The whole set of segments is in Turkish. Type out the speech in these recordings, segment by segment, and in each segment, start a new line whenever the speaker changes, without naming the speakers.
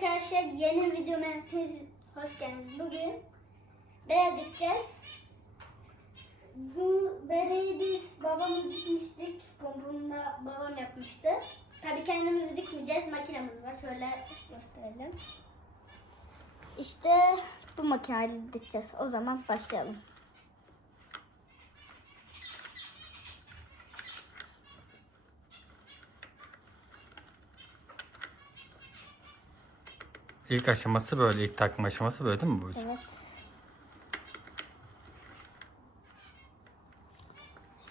arkadaşlar yeni videoma hepiniz hoş geldiniz. Bugün bere dikeceğiz. Bu bereyi biz babamı dikmiştik. Da babam yapmıştı. Tabii kendimiz dikmeyeceğiz. Makinemiz var. Şöyle gösterelim. İşte bu makineyle dikeceğiz. O zaman başlayalım.
İlk aşaması böyle, ilk takma aşaması böyle değil mi bu?
Evet.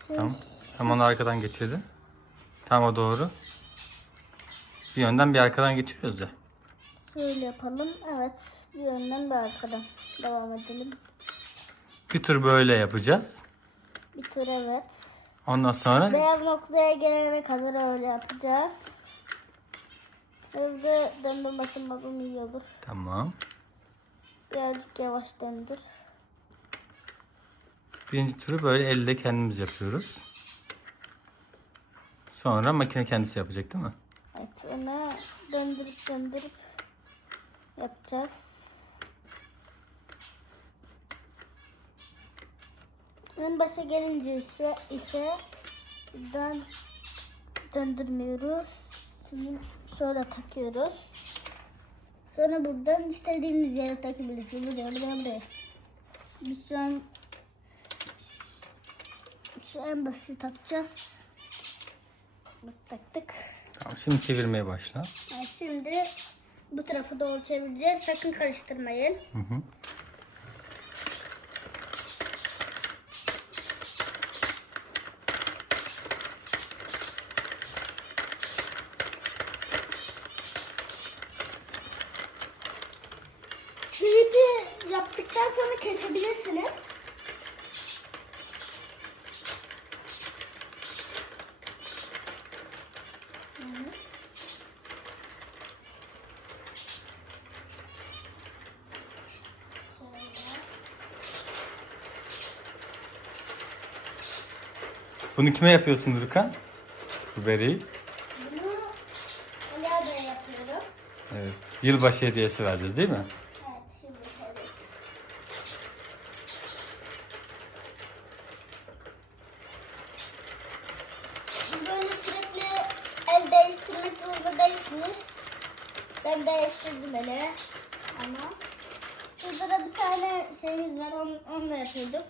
Şey,
Tamam. Tam onu arkadan geçirdi. Tam o doğru. Bir yönden bir arkadan geçiriyoruz ya.
Şöyle yapalım. Evet. Bir yönden bir arkadan. Devam edelim.
Bir tur böyle yapacağız.
Bir tur evet.
Ondan sonra
Beyaz noktaya gelene kadar öyle yapacağız. Hızlı döndürmesin babam iyi olur.
tamam.
Birazcık yavaş döndür.
Birinci turu böyle elle kendimiz yapıyoruz. Sonra makine kendisi yapacak değil mi?
Evet onu döndürüp döndürüp yapacağız. En başa gelince ise, ise buradan döndürmüyoruz. Şimdi şöyle takıyoruz. Sonra buradan istediğiniz yere takabilirsiniz. Buraya, buraya, buraya. Biz şu an şu en basit takacağız. Bak, taktık.
Tamam şimdi çevirmeye başla.
Evet, şimdi bu tarafa doğru çevireceğiz. Sakın karıştırmayın.
Hı hı.
Şimdi yaptıktan sonra kesebilirsiniz.
Bunu kime yapıyorsun Nurkan? Bu bereyi.
Bunu Bey'e yapıyorum.
Evet. Yılbaşı hediyesi vereceğiz değil mi?
Evet şimdi şöyle. Böyle sürekli el değiştirmek zorunda değilsiniz. Ben değiştirdim ele. Ama şurada da bir tane şeyimiz var. Onu, onunla yapıyorduk.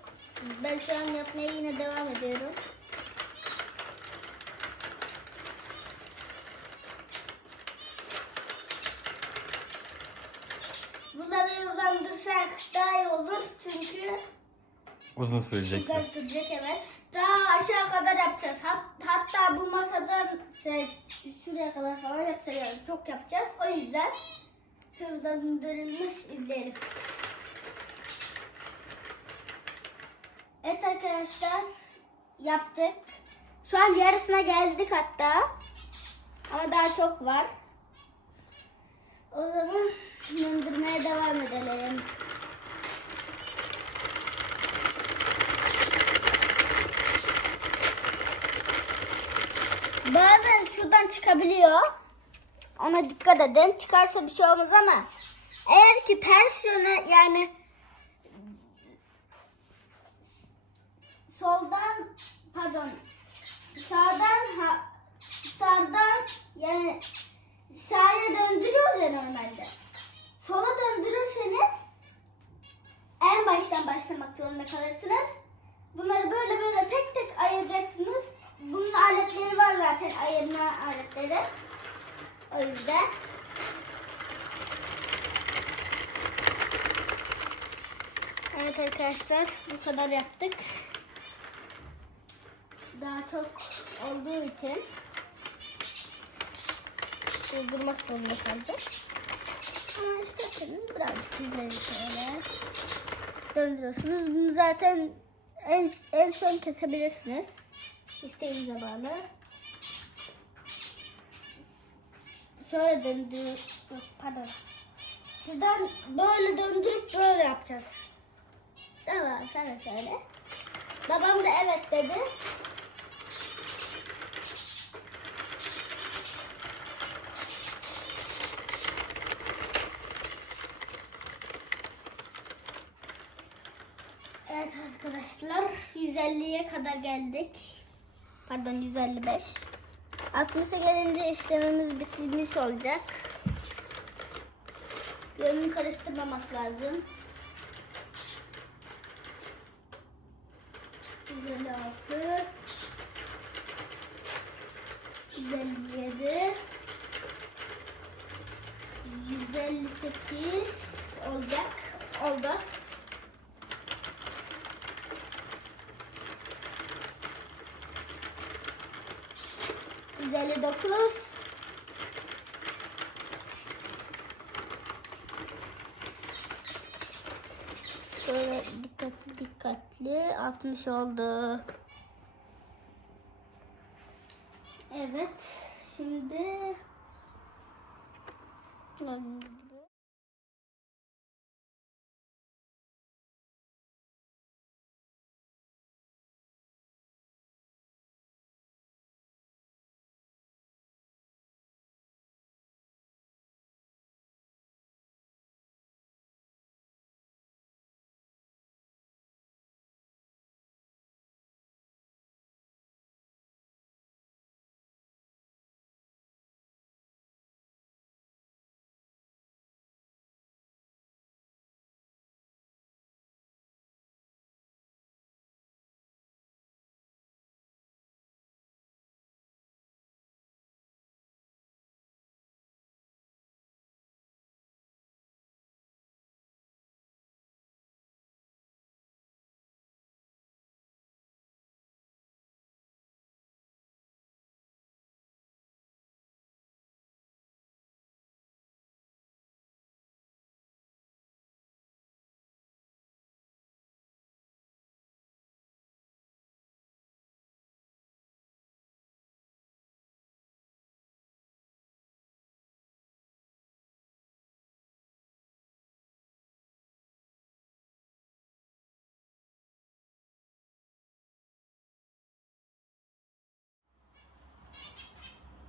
Ben şu an yapmaya yine devam ediyorum. Bunları uzandırsak daha iyi olur çünkü
Uzun sürecek.
Güzel sürecek evet. Aşağı kadar yapacağız. Hat, hatta bu masadan şey, şuraya kadar falan yapacağız. Yani çok yapacağız. O yüzden hızlandırılmış izleyelim. Evet arkadaşlar yaptık. Şu an yarısına geldik hatta. Ama daha çok var. O zaman döndürmeye devam edelim. Bazen şuradan çıkabiliyor. Ona dikkat edin. Çıkarsa bir şey olmaz ama eğer ki ters yöne yani soldan pardon sağdan ha, sağdan yani sağa döndürüyoruz ya normalde. Sola döndürürseniz en baştan başlamak zorunda kalırsınız. Bunları böyle böyle tek tek ayıracaksınız. Bunun aletleri var zaten ayırma aletleri. O yüzden. Evet arkadaşlar bu kadar yaptık. Daha çok olduğu için durdurmak zorunda kalacağız. Ama isterseniz birazcık izleyin şöyle. Döndürüyorsunuz. Bunu zaten en, en son kesebilirsiniz. İsteğimize bağlı. Şöyle döndürüp, pardon. Şuradan böyle döndürüp böyle yapacağız. Tamam sana söyle. Babam da evet dedi. Evet arkadaşlar 150'ye kadar geldik. Pardon 155. 60'a gelince işlemimiz bitmiş olacak. Yönünü karıştırmamak lazım. 156 157 158 olacak. Oldu. Yüz elli dokuz. Şöyle dikkatli dikkatli 60 oldu. Evet. Şimdi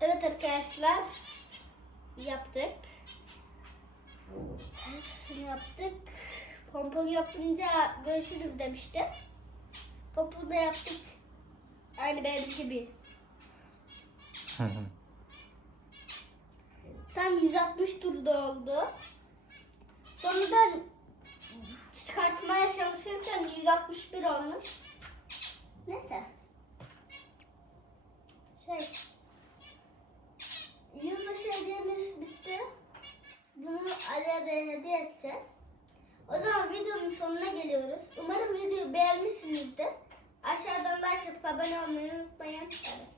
Evet arkadaşlar yaptık. Hepsini yaptık. Pompon yapınca görüşürüz demiştim. Pomponu da yaptık. Aynı benim gibi. Tam 160 turda oldu. Sonradan çıkartmaya çalışırken 161 olmuş. Neyse. Şey, Bunu Ali'ye de hediye edeceğiz. O zaman videonun sonuna geliyoruz. Umarım videoyu beğenmişsinizdir. Aşağıdan like atıp abone olmayı unutmayın. Evet.